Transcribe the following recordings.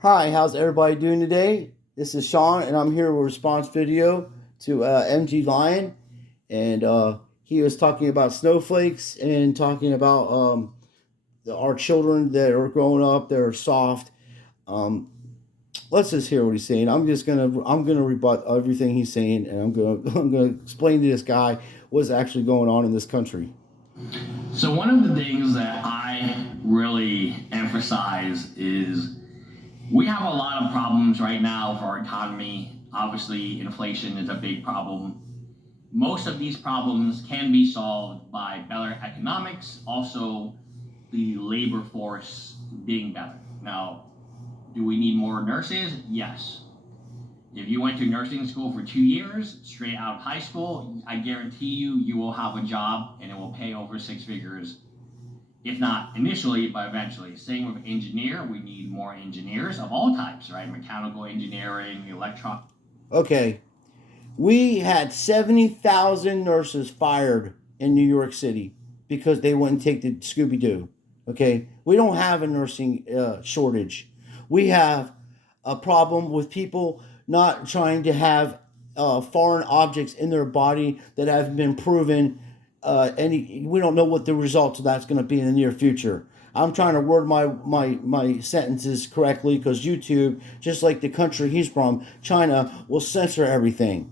Hi, how's everybody doing today? This is Sean, and I'm here with a response video to MG Lion, and he was talking about snowflakes and talking about our children that are growing up, that are soft. Um, let's just hear what he's saying. I'm gonna rebut everything he's saying, and I'm gonna explain to this guy what's actually going on in this country. So one of the things that I really emphasize is we have a lot of problems right now with our economy. Obviously, inflation is a big problem. Most of these problems can be solved by better economics, also the labor force being better. Now, do we need more nurses? Yes. If you went to nursing school for 2 years, straight out of high school, I guarantee you will have a job and it will pay over six figures, if not initially, but eventually. Same with engineer. We need more engineers of all types, right? Mechanical engineering, electron. Okay, we had 70,000 nurses fired in New York City because they wouldn't take the Scooby Doo. Okay, we don't have a nursing shortage. We have a problem with people not trying to have foreign objects in their body that have been proven. We don't know what the results of that's going to be in the near future. I'm trying to word my sentences correctly because YouTube, just like the country he's from, China, will censor everything.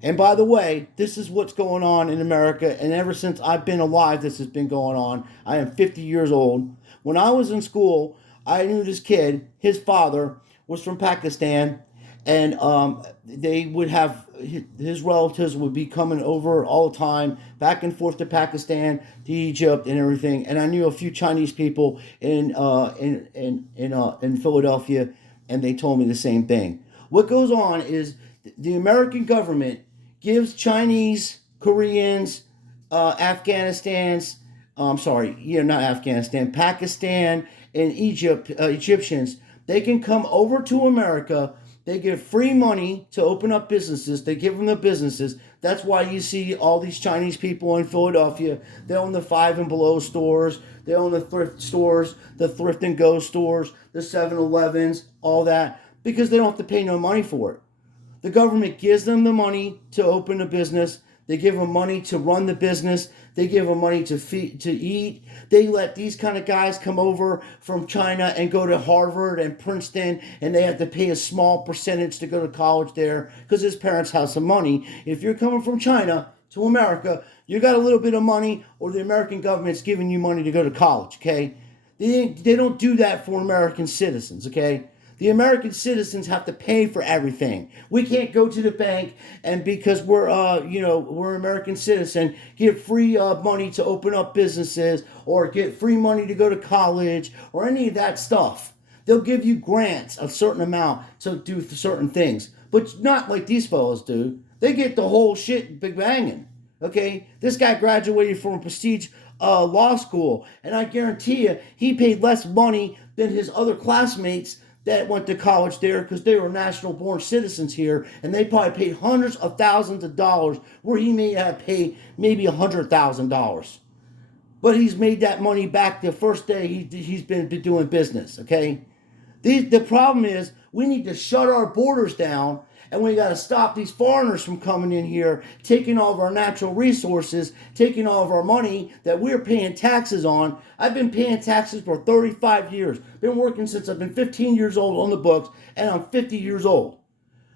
And by the way, this is what's going on in America. And ever since I've been alive, this has been going on. I am 50 years old. When I was in school, I knew this kid, his father was from Pakistan. And they would have his relatives would be coming over all the time, back and forth to Pakistan, to Egypt, and everything. And I knew a few Chinese people in Philadelphia, and they told me the same thing. What goes on is the American government gives Chinese, Koreans, Afghanistan's, I'm sorry, yeah, not Afghanistan, Pakistan, and Egyptians. They can come over to America. They give free money to open up businesses. They give them the businesses. That's why you see all these Chinese people in Philadelphia. They own the Five and Below stores. They own the thrift stores, the Thrift and Go stores, the 7-Elevens, all that, because they don't have to pay no money for it. The government gives them the money to open a business. They give them money to run the business. They give them money to feed, to eat. They let these kind of guys come over from China and go to Harvard and Princeton, and they have to pay a small percentage to go to college there because his parents have some money. If you're coming from China to America, you got a little bit of money, or the American government's giving you money to go to college. Okay, they don't do that for American citizens. Okay, the American citizens have to pay for everything. We can't go to the bank and because we're American citizen, get free money to open up businesses or get free money to go to college or any of that stuff. They'll give you grants a certain amount to do certain things, but not like these fellows do. They get the whole shit big banging. Okay, this guy graduated from a prestige law school, and I guarantee you, he paid less money than his other classmates that went to college there because they were national born citizens here, and they probably paid hundreds of thousands of dollars where he may have paid maybe $100,000. But he's made that money back the first day he's been doing business. Okay, the problem is we need to shut our borders down, and we got to stop these foreigners from coming in here, taking all of our natural resources, taking all of our money that we're paying taxes on. I've been paying taxes for 35 years. Been working since I've been 15 years old on the books, and I'm 50 years old.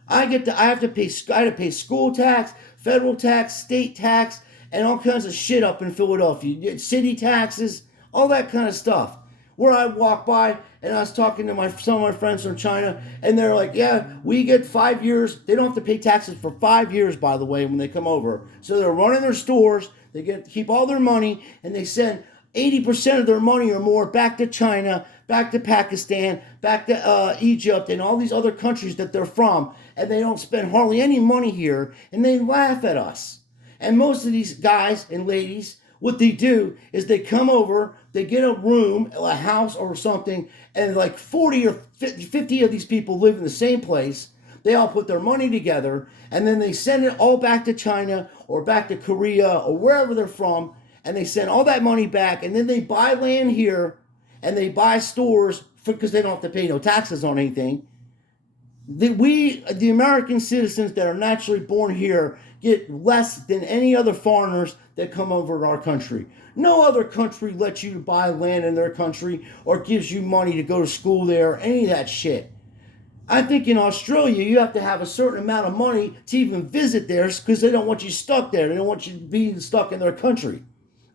I have to pay school tax, federal tax, state tax, and all kinds of shit up in Philadelphia. City taxes, all that kind of stuff. Where I walk by and I was talking to some of my friends from China, and they're like, "Yeah, we get 5 years. They don't have to pay taxes for 5 years, by the way, when they come over. So they're running their stores. They get to keep all their money, and they send 80% of their money or more back to China, back to Pakistan, back to Egypt, and all these other countries that they're from, and they don't spend hardly any money here, and they laugh at us. And most of these guys and ladies, what they do is they come over, they get a room, a house or something, and like 40 or 50 of these people live in the same place. They all put their money together, and then they send it all back to China or back to Korea or wherever they're from, and they send all that money back, and then they buy land here and they buy stores because they don't have to pay no taxes on anything. The American citizens that are naturally born here get less than any other foreigners that come over to our country. No other country lets you buy land in their country or gives you money to go to school there, or any of that shit. I think in Australia you have to have a certain amount of money to even visit there because they don't want you stuck there. They don't want you being stuck in their country.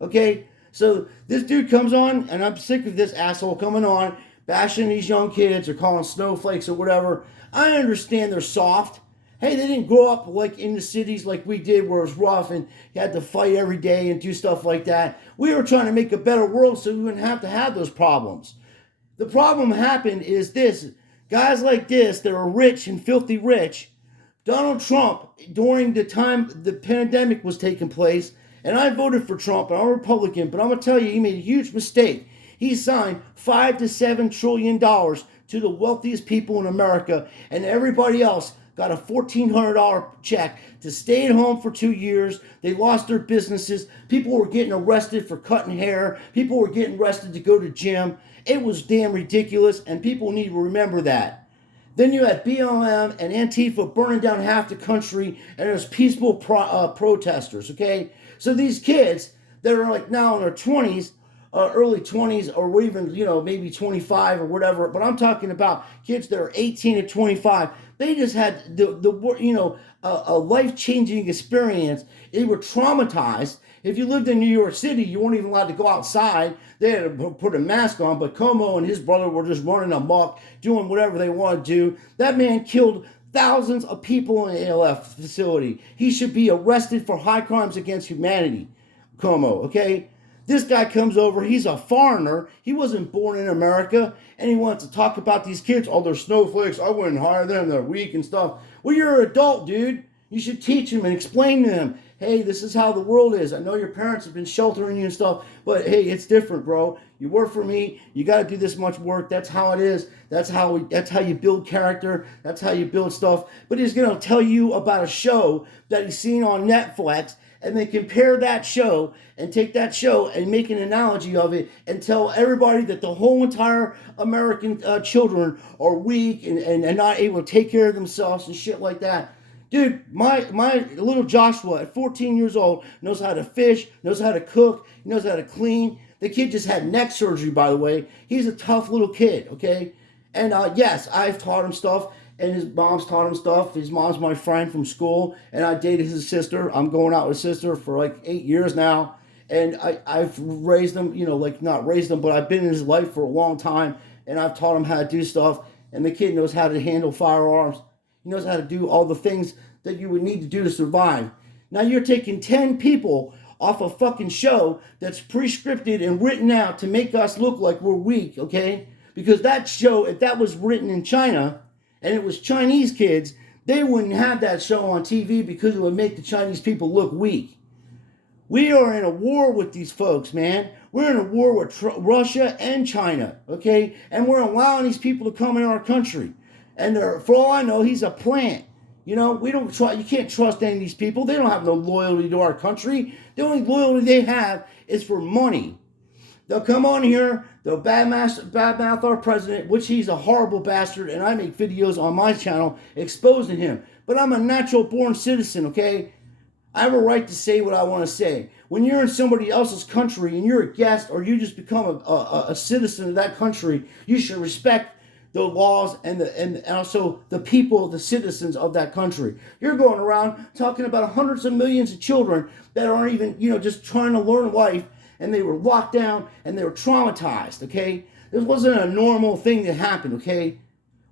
Okay? So this dude comes on, and I'm sick of this asshole coming on, bashing these young kids or calling snowflakes or whatever. I understand they're soft. Hey, they didn't grow up like in the cities like we did where it was rough and you had to fight every day and do stuff like that. We were trying to make a better world so we wouldn't have to have those problems. The problem happened is this. Guys like this that are rich and filthy rich, Donald Trump, during the time the pandemic was taking place, and I voted for Trump, and I'm a Republican, but I'm going to tell you, he made a huge mistake. He signed $5 to $7 trillion to the wealthiest people in America, and everybody else got a $1,400 check to stay at home for 2 years. They lost their businesses. People were getting arrested for cutting hair. People were getting arrested to go to gym. It was damn ridiculous, and people need to remember that. Then you had BLM and Antifa burning down half the country, and there's peaceful protesters, okay? So these kids that are like now in their 20s, early 20s, or even, maybe 25 or whatever, but I'm talking about kids that are 18 to 25. They just had a life-changing experience. They were traumatized. If you lived in New York City, you weren't even allowed to go outside. They had to put a mask on, but Como and his brother were just running amok, doing whatever they wanted to do. That man killed thousands of people in an ALF facility. He should be arrested for high crimes against humanity, Como, okay? This guy comes over, he's a foreigner, he wasn't born in America, and he wants to talk about these kids. Oh, they're snowflakes, I wouldn't hire them, they're weak and stuff. Well, you're an adult, dude. You should teach them and explain to them, hey, this is how the world is. I know your parents have been sheltering you and stuff, but hey, it's different, bro. You work for me, you got to do this much work. That's how it is. That's how you build character. That's how you build stuff. But he's going to tell you about a show that he's seen on Netflix, and then compare that show and take that show and make an analogy of it and tell everybody that the whole entire American children are weak and not able to take care of themselves and shit like that. Dude, my little Joshua at 14 years old knows how to fish, knows how to cook, knows how to clean. The kid just had neck surgery, by the way. He's a tough little kid, okay? And yes, I've taught him stuff, and his mom's taught him stuff. His mom's my friend from school, and I dated his sister. I'm going out with his sister for like 8 years now. And I've raised him, not raised him, but I've been in his life for a long time, and I've taught him how to do stuff. And the kid knows how to handle firearms. He knows how to do all the things that you would need to do to survive. Now you're taking 10 people off a fucking show that's pre-scripted and written out to make us look like we're weak, okay? Because that show, if that was written in China and it was Chinese kids, they wouldn't have that show on TV because it would make the Chinese people look weak. We are in a war with these folks, man. We're in a war with Russia and China, okay? And we're allowing these people to come in our country. And for all I know, he's a plant. We don't try. You can't trust any of these people. They don't have no loyalty to our country. The only loyalty they have is for money. They'll come on here. They'll badmouth our president, which he's a horrible bastard. And I make videos on my channel exposing him. But I'm a natural born citizen, okay? I have a right to say what I want to say. When you're in somebody else's country and you're a guest or you just become a citizen of that country, you should respect the laws and also the people, the citizens of that country. You're going around talking about hundreds of millions of children that aren't even, just trying to learn life, and they were locked down and they were traumatized, okay? This wasn't a normal thing that happened, okay?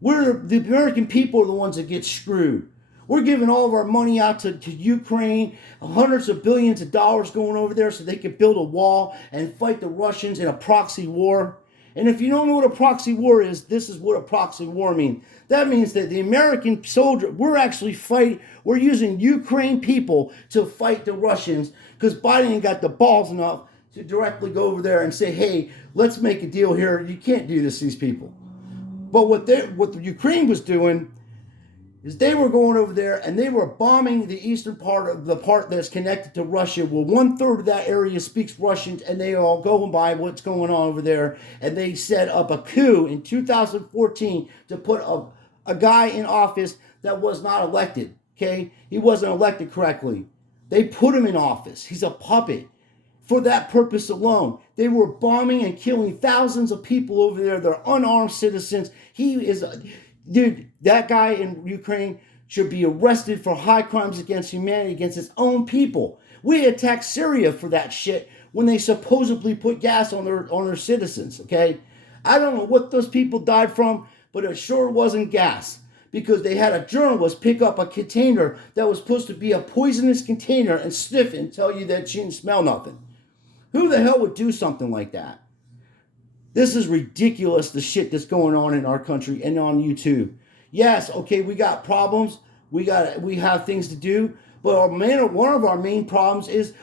The American people are the ones that get screwed. We're giving all of our money out to Ukraine, hundreds of billions of dollars going over there so they could build a wall and fight the Russians in a proxy war. And if you don't know what a proxy war is, this is what a proxy war means. That means that the American soldier, we're actually fighting, we're using Ukraine people to fight the Russians because Biden ain't got the balls enough to directly go over there and say, hey, let's make a deal here. You can't do this to these people. But what Ukraine was doing, is they were going over there and they were bombing the eastern part of the part that's connected to Russia. Well, 1/3 of that area speaks Russian, and they all go by what's going on over there. And they set up a coup in 2014 to put a guy in office that was not elected. Okay, he wasn't elected correctly. They put him in office. He's a puppet. For that purpose alone, they were bombing and killing thousands of people over there. They're unarmed citizens. He is. Dude, that guy in Ukraine should be arrested for high crimes against humanity, against his own people. We attacked Syria for that shit when they supposedly put gas on their citizens, okay? I don't know what those people died from, but it sure wasn't gas. Because they had a journalist pick up a container that was supposed to be a poisonous container and sniff it and tell you that she didn't smell nothing. Who the hell would do something like that? This is ridiculous, the shit that's going on in our country and on YouTube. Yes, okay, we got problems. We have things to do. But one of our main problems is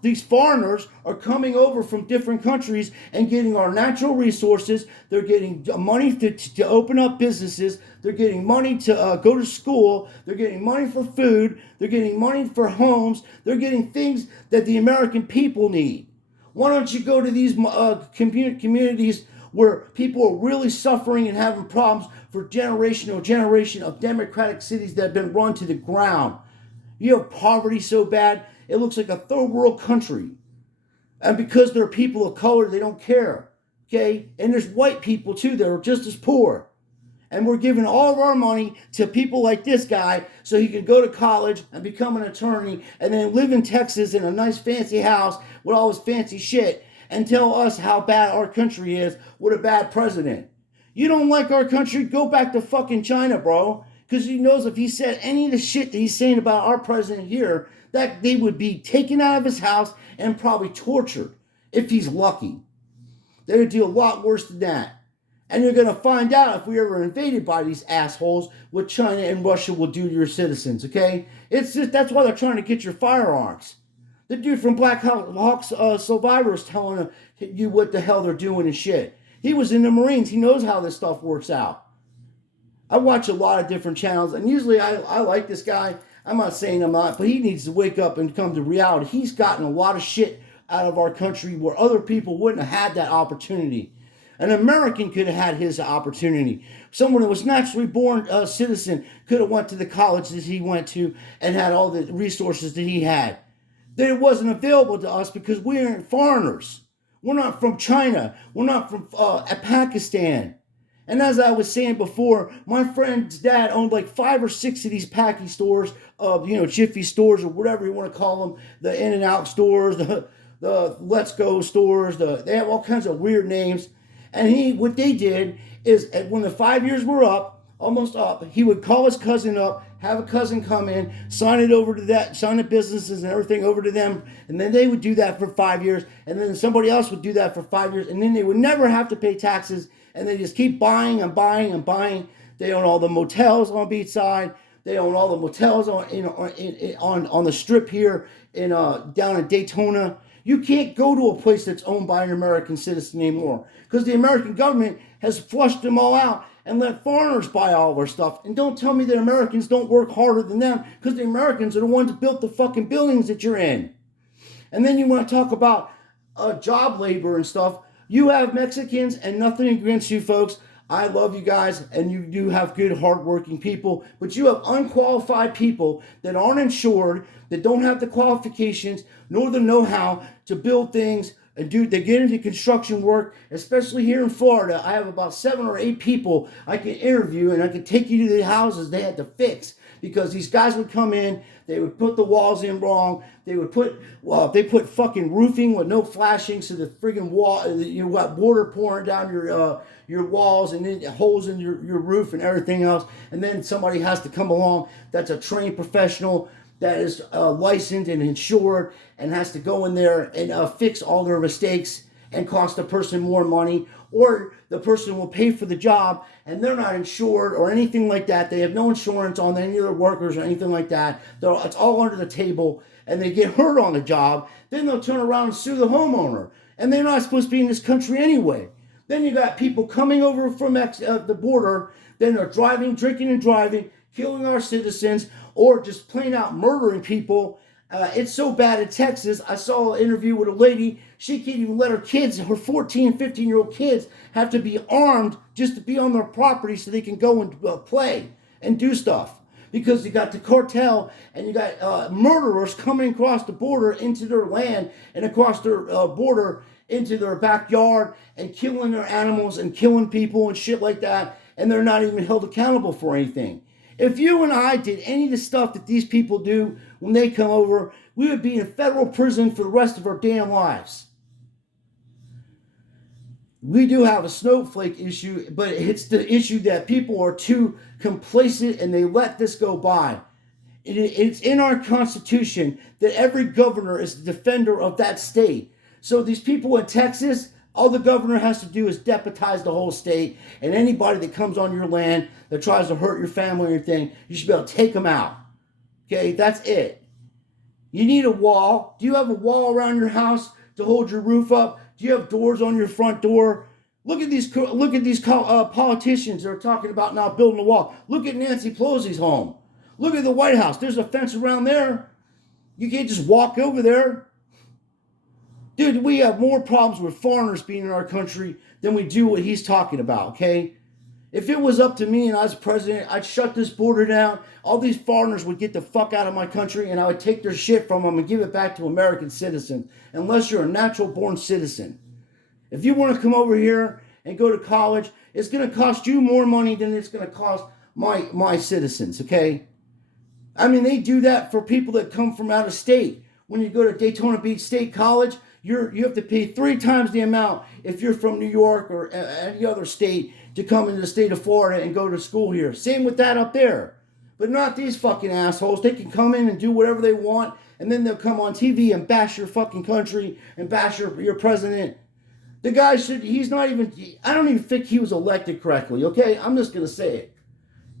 these foreigners are coming over from different countries and getting our natural resources. They're getting money to open up businesses. They're getting money to go to school. They're getting money for food. They're getting money for homes. They're getting things that the American people need. Why don't you go to these communities where people are really suffering and having problems for generation of democratic cities that have been run to the ground? You have poverty so bad, it looks like a third world country. And because there are people of color, they don't care. Okay? And there's white people too that are just as poor. And we're giving all of our money to people like this guy so he can go to college and become an attorney and then live in Texas in a nice fancy house with all his fancy shit and tell us how bad our country is with a bad president. You don't like our country? Go back to fucking China, bro. Because he knows if he said any of the shit that he's saying about our president here, that they would be taken out of his house and probably tortured if he's lucky. They would do a lot worse than that. And you're going to find out if we ever invaded by these assholes what China and Russia will do to your citizens, okay? It's just, that's why they're trying to get your firearms. The dude from Black Hawk Survivors telling you what the hell they're doing and shit. He was in the Marines. He knows how this stuff works out. I watch a lot of different channels, and usually I like this guy. I'm not saying I'm not, but he needs to wake up and come to reality. He's gotten a lot of shit out of our country where other people wouldn't have had that opportunity. An American could have had his opportunity. Someone who was naturally born a citizen could have went to the college that he went to and had all the resources that he had. That it wasn't available to us because we aren't foreigners. We're not from China. We're not from Pakistan. And as I was saying before, my friend's dad owned like 5 or 6 of these Packy stores, Jiffy stores or whatever you want to call them, the In-N-Out stores, the Let's Go stores. They have all kinds of weird names. And what they did is when the 5 years were up, almost up, he would call his cousin up, have a cousin come in, sign the businesses and everything over to them, and then they would do that for 5 years, and then somebody else would do that for 5 years, and then they would never have to pay taxes, and they just keep buying and buying and buying. They own all the motels on Beachside. They own all the motels on the strip here down in Daytona. You can't go to a place that's owned by an American citizen anymore because the American government has flushed them all out and let foreigners buy all of our stuff. And don't tell me that Americans don't work harder than them because the Americans are the ones that built the fucking buildings that you're in. And then you want to talk about job labor and stuff. You have Mexicans, and nothing against you folks. I love you guys, and you do have good, hardworking people, but you have unqualified people that aren't insured, that don't have the qualifications, nor the know-how to build things, and they get into construction work, especially here in Florida. I have about 7 or 8 people I can interview, and I can take you to the houses they had to fix, because these guys would come in, they would put the walls in wrong, they put fucking roofing with no flashing, so the friggin' wall, you got water pouring down your walls and then holes in your roof and everything else, and then somebody has to come along that's a trained professional that is licensed and insured and has to go in there and fix all their mistakes and cost the person more money, or the person will pay for the job and they're not insured or anything like that. They have no insurance on any of their workers or anything like that. It's all under the table and they get hurt on the job. Then they'll turn around and sue the homeowner, and they're not supposed to be in this country anyway. Then you got people coming over from the border, then they're drinking and driving, killing our citizens, or just plain out murdering people. It's so bad in Texas. I saw an interview with a lady. She can't even let her kids, her 14, 15-year-old kids, have to be armed just to be on their property so they can go and play and do stuff. Because you got the cartel and you got murderers coming across the border into their land and across their border into their backyard and killing their animals and killing people and shit like that. And they're not even held accountable for anything. If you and I did any of the stuff that these people do when they come over, we would be in federal prison for the rest of our damn lives. We do have a snowflake issue, but it's the issue that people are too complacent and they let this go by. It's in our Constitution that every governor is the defender of that state. So these people in Texas, all the governor has to do is deputize the whole state, and anybody that comes on your land that tries to hurt your family or anything, you should be able to take them out. Okay, that's it. You need a wall. Do you have a wall around your house to hold your roof up? Do you have doors on your front door? Look at these politicians that are talking about now building a wall. Look at Nancy Pelosi's home. Look at the White House. There's a fence around there. You can't just walk over there. Dude, we have more problems with foreigners being in our country than we do what he's talking about, okay? If it was up to me and I was president, I'd shut this border down. All these foreigners would get the fuck out of my country and I would take their shit from them and give it back to American citizens, unless you're a natural born citizen. If you want to come over here and go to college, it's going to cost you more money than it's going to cost my citizens, okay? I mean, they do that for people that come from out of state. When you go to Daytona Beach State College, you have to pay 3 times the amount if you're from New York or any other state to come into the state of Florida and go to school here. Same with that up there. But not these fucking assholes. They can come in and do whatever they want, and then they'll come on TV and bash your fucking country and bash your president. The guy he's not even, I don't even think he was elected correctly, okay? I'm just going to say it.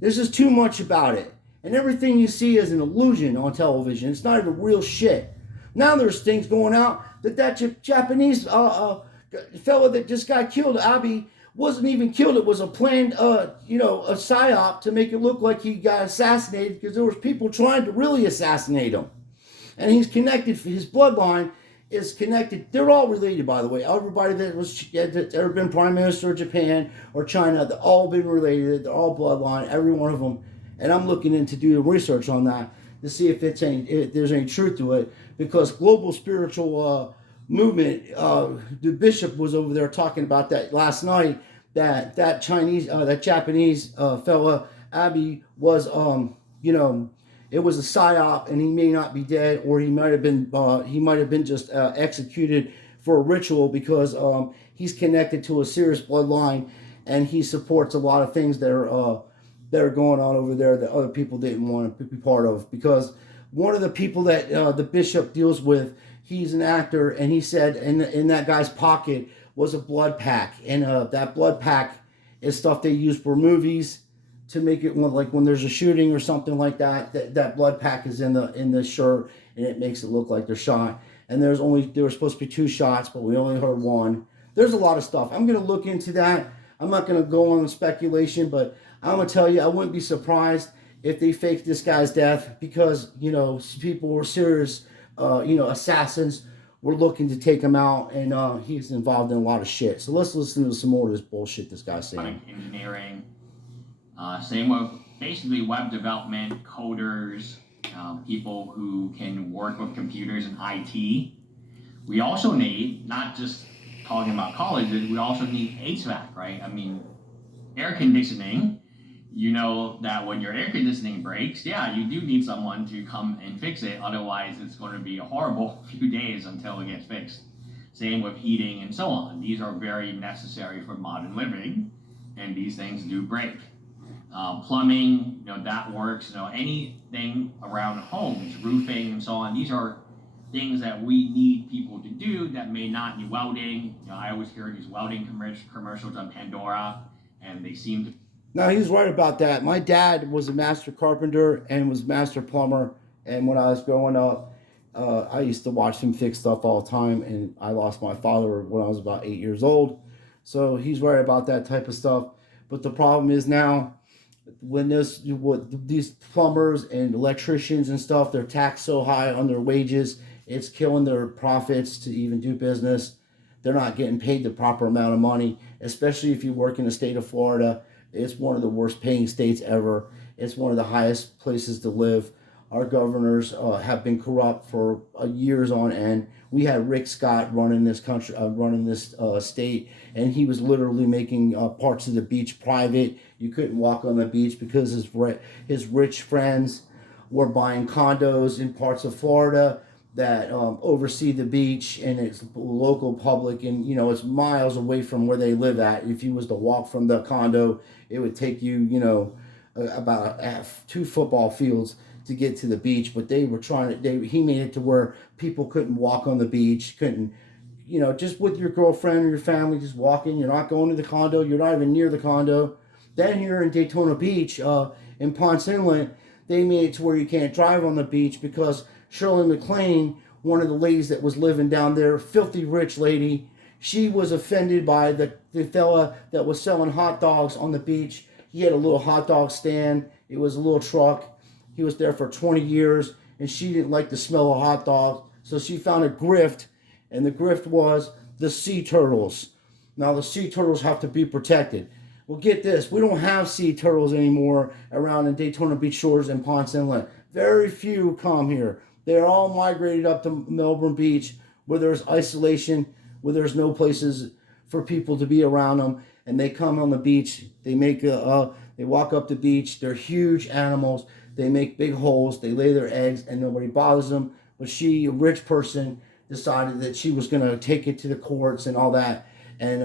There's just too much about it. And everything you see is an illusion on television. It's not even real shit. Now there's things going out that Japanese fellow that just got killed, Abe, wasn't even killed. It was a planned, a psyop to make it look like he got assassinated because there was people trying to really assassinate him. And he's connected, his bloodline is connected. They're all related, by the way. Everybody that's ever been prime minister of Japan or China, they've all been related. They're all bloodline, every one of them. And I'm looking into doing research on that to see if there's any truth to it, because global spiritual movement, the bishop was over there talking about that last night, that Japanese fella, Abe, was, it was a psyop, and he may not be dead, or he might have been just executed for a ritual, because he's connected to a serious bloodline, and he supports a lot of things that are going on over there that other people didn't want to be part of. Because one of the people that the bishop deals with, he's an actor, and he said in that guy's pocket was a blood pack, and that blood pack is stuff they use for movies to make it when there's a shooting or something like that. That blood pack is in the shirt, and it makes it look like they're shot. And there were supposed to be 2 shots, but we only heard 1. There's a lot of stuff. I'm going to look into that. I'm not going to go on speculation, but I'm going to tell you, I wouldn't be surprised if they faked this guy's death, because, people were serious, assassins were looking to take him out, and he's involved in a lot of shit. So let's listen to some more of this bullshit this guy's saying. Engineering, same with basically web development, coders, people who can work with computers and IT. We also need, not just talking about colleges, we also need HVAC, right? I mean, air conditioning. You know that when your air conditioning breaks, yeah, you do need someone to come and fix it. Otherwise, it's going to be a horrible few days until it gets fixed. Same with heating and so on. These are very necessary for modern living, and these things do break. Plumbing, that works. Anything around homes, roofing and so on. These are things that we need people to do that may not be welding. I always hear these welding commercials on Pandora, and they seem to. No, he's right about that. My dad was a master carpenter and was master plumber. And when I was growing up, I used to watch him fix stuff all the time. And I lost my father when I was about 8 years old. So he's right about that type of stuff. But the problem is now, when these plumbers and electricians and stuff, they're taxed so high on their wages, it's killing their profits to even do business. They're not getting paid the proper amount of money, especially if you work in the state of Florida. It's one of the worst paying states ever. It's one of the highest places to live. Our governors have been corrupt for years on end. We had Rick Scott running this country, running this state, and he was literally making parts of the beach private. You couldn't walk on the beach because his rich friends were buying condos in parts of Florida that oversee the beach, and it's local public, and it's miles away from where they live at. If you was to walk from the condo, it would take you about two football fields to get to the beach. But they were he made it to where people couldn't walk on the beach, couldn't just with your girlfriend or your family, just walking. You're not going to the condo, you're not even near the condo. Then here in Daytona Beach, in Ponce Inlet, they made it to where you can't drive on the beach because Shirley MacLaine, one of the ladies that was living down there, filthy rich lady, she was offended by the fella that was selling hot dogs on the beach. He had a little hot dog stand. It was a little truck. He was there for 20 years, and she didn't like the smell of hot dogs. So she found a grift, and the grift was the sea turtles. Now, the sea turtles have to be protected. Well, get this. We don't have sea turtles anymore around in Daytona Beach shores and Ponce Inlet. Very few come here. They're all migrated up to Melbourne Beach where there's isolation, where there's no places for people to be around them. And they come on the beach. They they walk up the beach. They're huge animals. They make big holes. They lay their eggs and nobody bothers them. But she, a rich person, decided that she was going to take it to the courts and all that. And,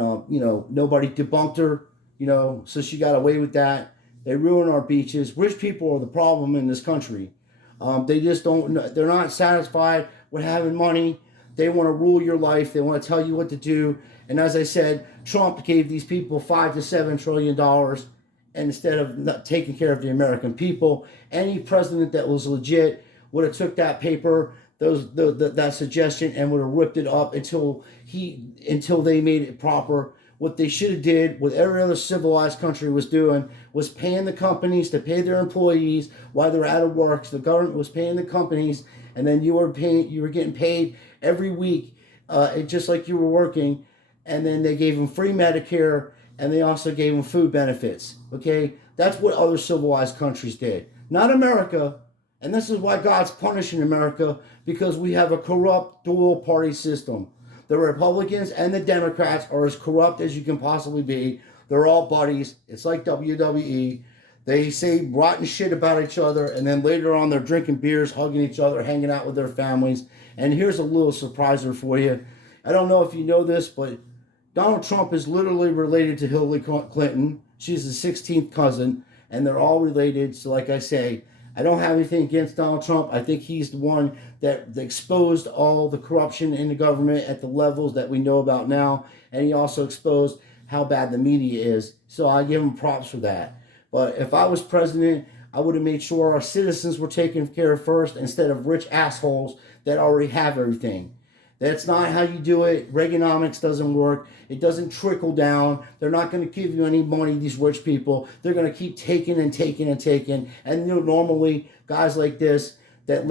nobody debunked her, so she got away with that. They ruin our beaches. Rich people are the problem in this country. They just they're not satisfied with having money. They want to rule your life. They want to tell you what to do. And as I said, Trump gave these people $5 to $7 trillion, and instead of not taking care of the American people. Any president that was legit would have took that paper, that suggestion, and would have ripped it up until they made it proper. What they should have did, what every other civilized country was doing, was paying the companies to pay their employees while they're out of work. So the government was paying the companies, and then you were getting paid every week, just like you were working. And then they gave them free Medicare, and they also gave them food benefits. Okay, that's what other civilized countries did, not America. And this is why God's punishing America, because we have a corrupt dual party system. The Republicans and the Democrats are as corrupt as you can possibly be. They're all buddies. It's like WWE. They say rotten shit about each other, and then later on they're drinking beers, hugging each other, hanging out with their families. And here's a little surpriser for you. I don't know if you know this, but Donald Trump is literally related to Hillary Clinton. She's the 16th cousin, and they're all related. So like I say, I don't have anything against Donald Trump. I think he's the one that exposed all the corruption in the government at the levels that we know about now. And he also exposed how bad the media is. So I give him props for that. But if I was president, I would have made sure our citizens were taken care of first instead of rich assholes that already have everything. That's not how you do it. Reaganomics doesn't work. It doesn't trickle down. They're not going to give you any money, these rich people. They're going to keep taking and taking and taking. And normally, guys like this that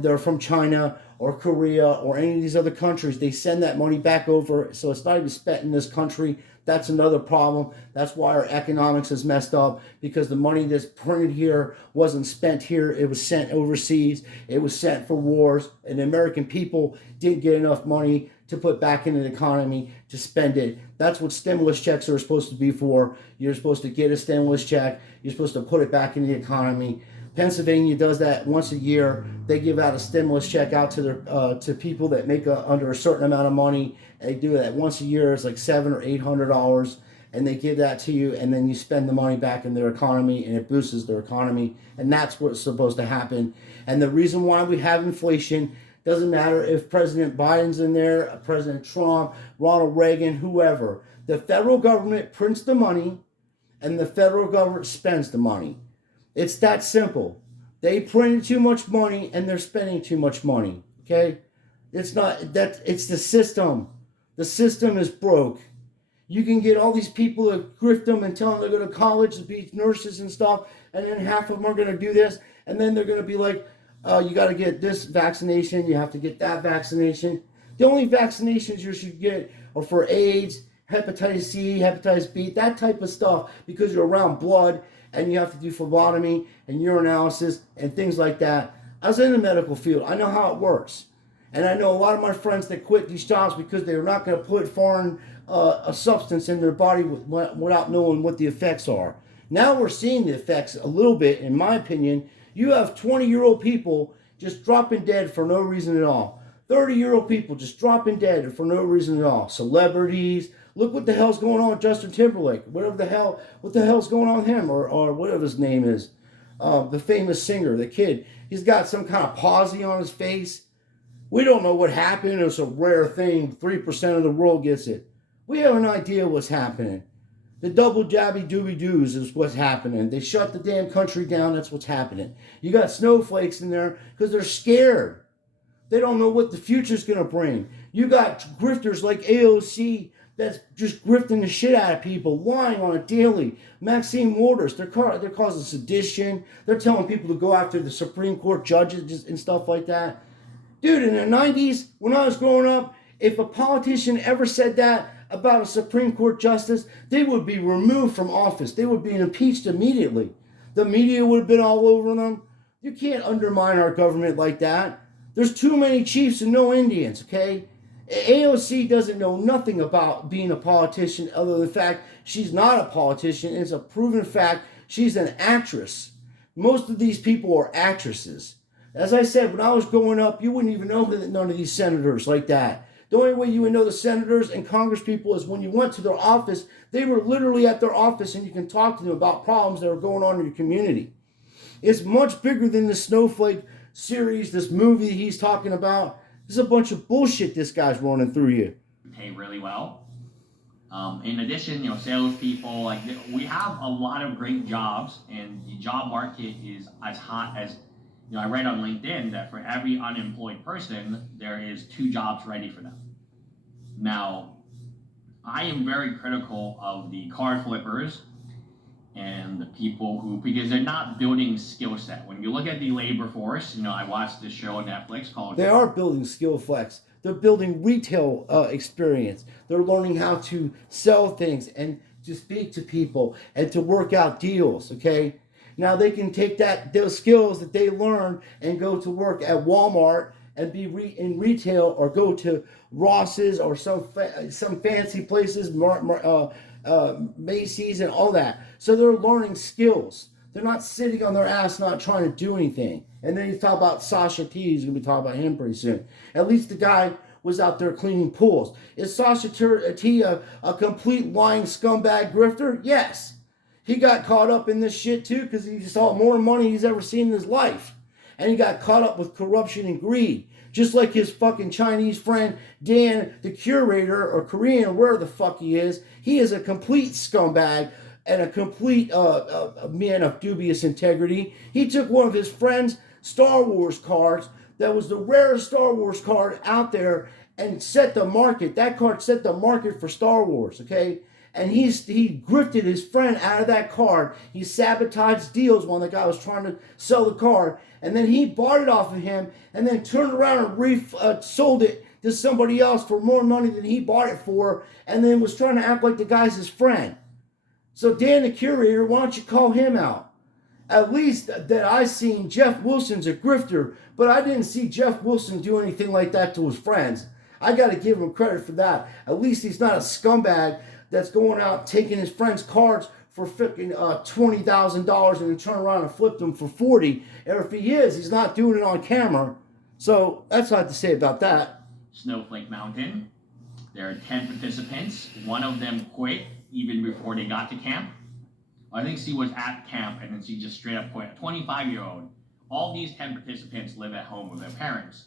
they're from China or Korea or any of these other countries, they send that money back over. So it's not even spent in this country. That's another problem. That's why our economics is messed up, because the money that's printed here wasn't spent here. It was sent overseas. It was sent for wars. And the American people didn't get enough money to put back into the economy to spend it. That's what stimulus checks are supposed to be for. You're supposed to get a stimulus check. You're supposed to put it back into the economy. Pennsylvania does that once a year. They give out a stimulus check out to to people that make under a certain amount of money. They do that once a year. It's like $700 or $800, and they give that to you, and then you spend the money back in their economy, and it boosts their economy. And that's what's supposed to happen. And the reason why we have inflation doesn't matter if President Biden's in there, President Trump, Ronald Reagan, whoever. The federal government prints the money, and the federal government spends the money. It's that simple. They printed too much money and they're spending too much money. Okay? It's not that, it's the system. The system is broke. You can get all these people to grift them and tell them they're going to college to be nurses and stuff, and then half of them are going to do this, and then they're going to be like, you got to get this vaccination, you have to get that vaccination. The only vaccinations you should get are for AIDS, hepatitis C, hepatitis B, that type of stuff, because you're around blood and you have to do phlebotomy and urinalysis and things like that. I was in the medical field. I know how it works. And I know a lot of my friends that quit these jobs because they're not going to put foreign a substance in their body without knowing what the effects are. Now we're seeing the effects a little bit, in my opinion. You have 20-year-old people just dropping dead for no reason at all. 30-year-old people just dropping dead for no reason at all. Celebrities. Look what the hell's going on with Justin Timberlake. What the hell's going on with him, or whatever his name is. The famous singer, the kid. He's got some kind of palsy on his face. We don't know what happened. It's a rare thing. 3% of the world gets it. We have an idea what's happening. The double jabby dooby doos is what's happening. They shut the damn country down. That's what's happening. You got snowflakes in there because they're scared. They don't know what the future's going to bring. You got grifters like AOC that's just grifting the shit out of people, lying on it daily. Maxine Waters, they're causing sedition. They're telling people to go after the Supreme Court judges and stuff like that. Dude, in the 90s, when I was growing up, if a politician ever said that about a Supreme Court justice, they would be removed from office. They would be impeached immediately. The media would have been all over them. You can't undermine our government like that. There's too many chiefs and no Indians, okay? AOC doesn't know nothing about being a politician other than the fact she's not a politician. It's a proven fact. She's an actress. Most of these people are actresses. As I said, when I was growing up, you wouldn't even know none of these senators like that. The only way you would know the senators and Congress people is when you went to their office. They were literally at their office and you can talk to them about problems that are going on in your community. It's much bigger than the Snowflake series, this movie he's talking about. This is a bunch of bullshit this guy's running through you. Pay really well. In addition, salespeople, we have a lot of great jobs, and the job market is as hot as, I read on LinkedIn that for every unemployed person, there is 2 jobs ready for them. Now, I am very critical of the card flippers and the people who, because they're not building skill set. When you look at the labor force, I watched this show on Netflix called... They are building skill flex. They're building retail experience. They're learning how to sell things and to speak to people and to work out deals, okay? Now they can take those skills that they learn and go to work at Walmart and be in retail, or go to Ross's or some fancy places, Macy's and all that. So they're learning skills. They're not sitting on their ass not trying to do anything. And then you talk about Sasha T. He's going to be talking about him pretty soon. At least the guy was out there cleaning pools. Is Sasha T a complete lying scumbag grifter? Yes. He got caught up in this shit too because he saw more money he's ever seen in his life. And he got caught up with corruption and greed. Just like his fucking Chinese friend, Dan, the curator, or Korean, or wherever the fuck he is. He is a complete scumbag and a complete man of dubious integrity. He took one of his friend's Star Wars cards that was the rarest Star Wars card out there and set the market. That card set the market for Star Wars, okay? And he grifted his friend out of that card. He sabotaged deals while the guy was trying to sell the card. And then he bought it off of him and then turned around and sold it to somebody else for more money than he bought it for, and then was trying to act like the guy's his friend. So Dan the curator, why don't you call him out? At least that I seen Jeff Wilson's a grifter, but I didn't see Jeff Wilson do anything like that to his friends. I got to give him credit for that. At least he's not a scumbag that's going out taking his friends' cards for freaking $20,000 and then turn around and flip them for 40. Or if he is, he's not doing it on camera. So that's what I have to say about that. Snowflake Mountain. There are 10 participants. One of them quit even before they got to camp. I think she was at camp and then she just straight up quit. A 25-year-old. All these 10 participants live at home with their parents.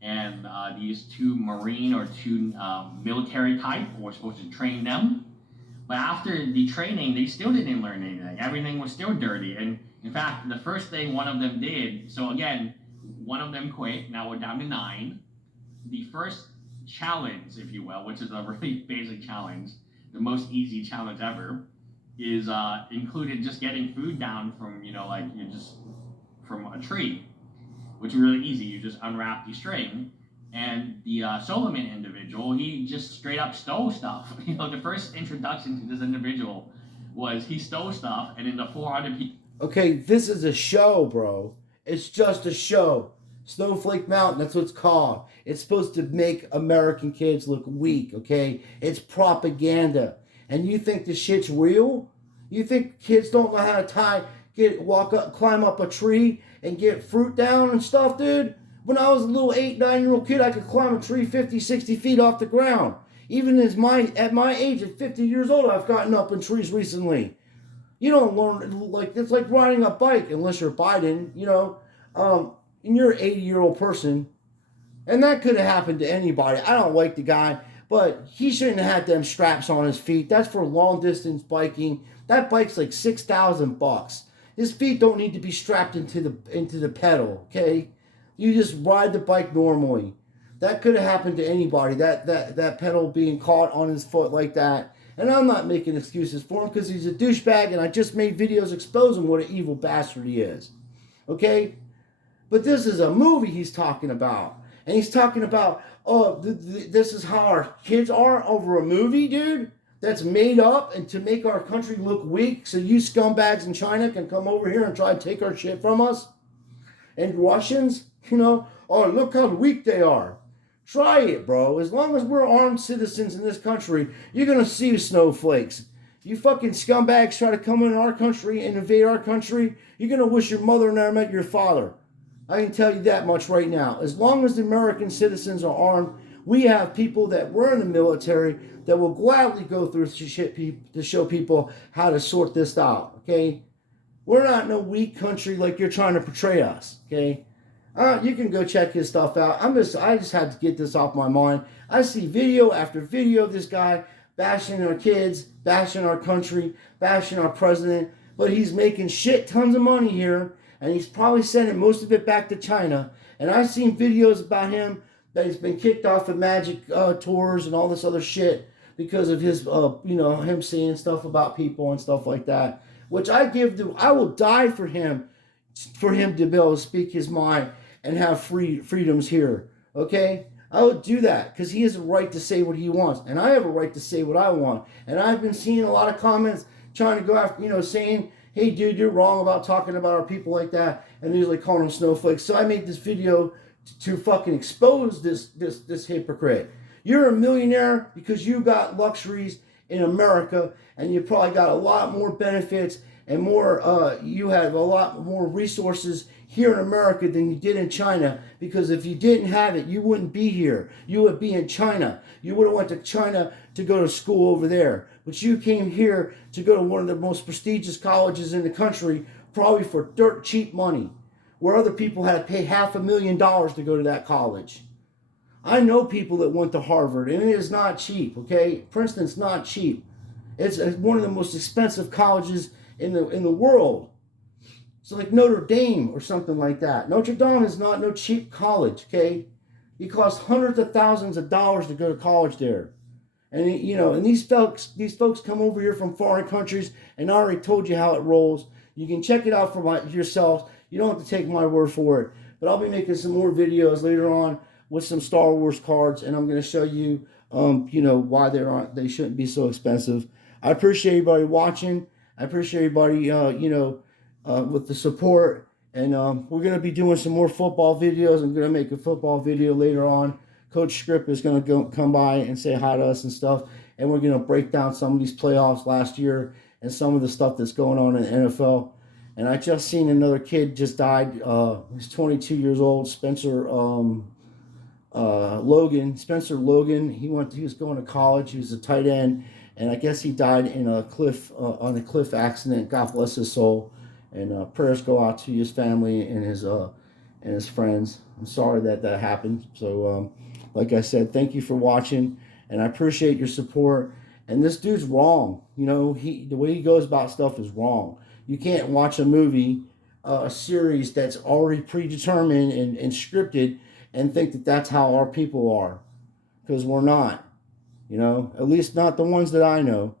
And these 2 Marine or 2 military type were supposed to train them. But after the training, they still didn't learn anything. Everything was still dirty. And in fact, the first thing one of them did, so again, one of them quit. Now we're down to 9. The first challenge, if you will, which is a really basic challenge, the most easy challenge ever, is included just getting food down from, like you just from a tree, which is really easy. You just unwrap the string. And the Solomon individual, he just straight up stole stuff. The first introduction to this individual was he stole stuff, and in the 400 people. Okay, this is a show, bro. It's just a show. Snowflake Mountain, that's what it's called. It's supposed to make American kids look weak, okay? It's propaganda. And you think this shit's real? You think kids don't know how to walk up, climb up a tree and get fruit down and stuff, dude? When I was a little 8, 9-year-old kid, I could climb a tree 50, 60 feet off the ground. Even at my age, at 50 years old, I've gotten up in trees recently. You don't learn, it's like riding a bike, unless you're Biden, and you're an 80-year-old person. And that could have happened to anybody. I don't like the guy, but he shouldn't have had them straps on his feet. That's for long distance biking. That bike's like $6,000. His feet don't need to be strapped into the pedal, okay? You just ride the bike normally. That could have happened to anybody. That pedal being caught on his foot like that. And I'm not making excuses for him because he's a douchebag, and I just made videos exposing what an evil bastard he is. Okay? But this is a movie he's talking about. And he's talking about, this is how our kids are over a movie, dude, that's made up and to make our country look weak so you scumbags in China can come over here and try to take our shit from us. And Russians, look how weak they are. Try it, bro. As long as we're armed citizens in this country, you're going to see snowflakes. You fucking scumbags try to come in our country and invade our country, you're going to wish your mother never met your father. I can tell you that much right now. As long as the American citizens are armed, we have people that were in the military that will gladly go through shit to show people how to sort this out, okay? We're not no weak country like you're trying to portray us, okay? You can go check his stuff out. I just had to get this off my mind. I see video after video of this guy bashing our kids, bashing our country, bashing our president, but he's making shit tons of money here, and he's probably sending most of it back to China. And I've seen videos about him that he's been kicked off of magic tours and all this other shit because of his, him saying stuff about people and stuff like that, which I will die for him to be able to speak his mind and have freedoms here, okay? I would do that because he has a right to say what he wants, and I have a right to say what I want. And I've been seeing a lot of comments trying to go after, saying, hey, dude, you're wrong about talking about our people like that, and they're like calling them snowflakes. So I made this video to fucking expose this hypocrite. You're a millionaire because you got luxuries in America, and you probably got a lot more benefits and more, you have a lot more resources here in America than you did in China, because if you didn't have it, you wouldn't be here. You would be in China. You would have went to China to go to school over there. But you came here to go to one of the most prestigious colleges in the country, probably for dirt cheap money, where other people had to pay $500,000 to go to that college. I know people that went to Harvard, and it is not cheap, okay? Princeton's not cheap. It's one of the most expensive colleges in the world. It's like Notre Dame or something like that. Notre Dame is not no cheap college, okay? It costs hundreds of thousands of dollars to go to college there. And and these folks come over here from foreign countries, and I already told you how it rolls. You can check it out for yourselves. You don't have to take my word for it. But I'll be making some more videos later on with some Star Wars cards, and I'm going to show you, why they shouldn't be so expensive. I appreciate everybody watching. I appreciate everybody, with the support. And we're going to be doing some more football videos. I'm going to make a football video later on. Coach Script is going to come by and say hi to us and stuff. And we're going to break down some of these playoffs last year and some of the stuff that's going on in the NFL. And I just seen another kid just died. He's 22 years old, Spencer Logan. Spencer Logan. He was going to college. He was a tight end. And I guess he died in a on a cliff accident. God bless his soul. And prayers go out to his family and his friends. I'm sorry that happened. So, like I said, thank you for watching, and I appreciate your support. And this dude's wrong. The way he goes about stuff is wrong. You can't watch a movie, a series that's already predetermined and scripted, and think that that's how our people are, because we're not. You know, at least not the ones that I know.